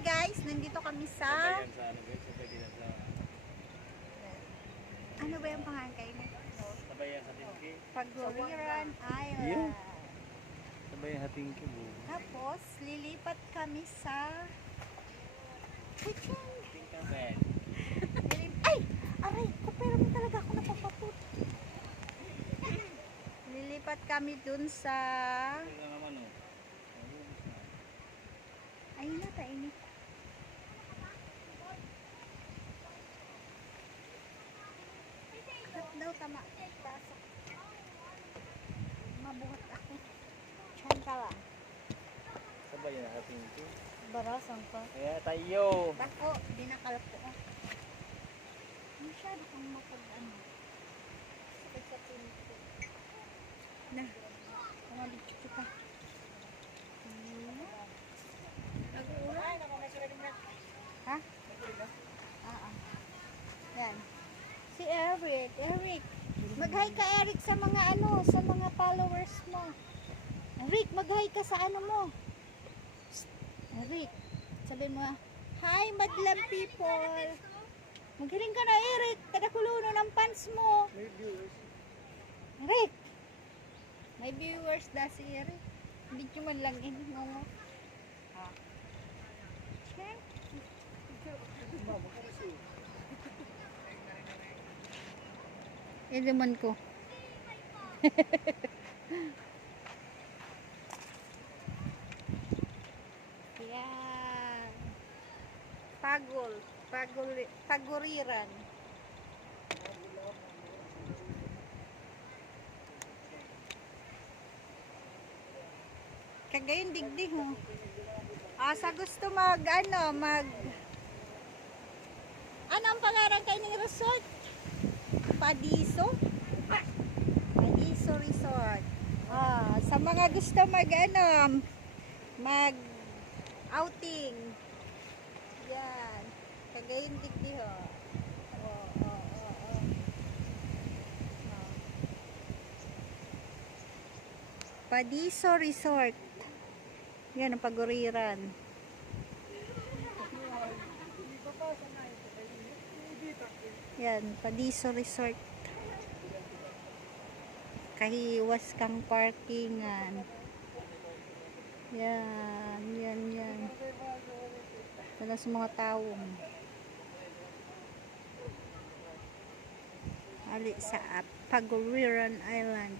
guys, nandito kami sa... Ano ba yung pangalan kayo? Sabayan hatingki. Paguriran Island. Yeah. Sabayan hatingki mo. Tapos, lilipat kami sa... Kitchen. Tingka bed. Ay! Aray! Kapera mo talaga ako napapaput. Lilipat kami dun sa... Ito naman o. Ayun na, tainit. Kat daw, tama. Pasok. Mabuhat ako. Diyan ka lang. Sabayan hatingki. Barasang pa. Kaya tayo. Bako, dinakalap ko. Masyado kang mapag-ano. Sakit sa tinig ko. Na, kumabit kita. Nag-ulan? Ha? Yan. Si Eric. Eric, mag-hi ka Eric sa mga ano, sa mga followers mo. Eric, mag-hi ka sa ano mo. Eric, sabihin mo, hi madlam people. Maghiling ka na Eric, kadakuluno ng pants mo. May viewers. Eric, may viewers da si Eric. Hindi nyo man lang iningongo. Check. Iliman ko. Yan. Paguriran. Kagayon digdig mo. Sa gusto ano ang pangalan kayo ng resort? Padiso? Padiso Resort. Sa mga gusto mag outing. Yan. Kagayon digdig ho. Padiso Resort. Yan ang paguriran. Yan, Padiso Resort. Kahiwas kang parkingan. Yan. Wala sa mga taong. Ali sa Paguriran Island.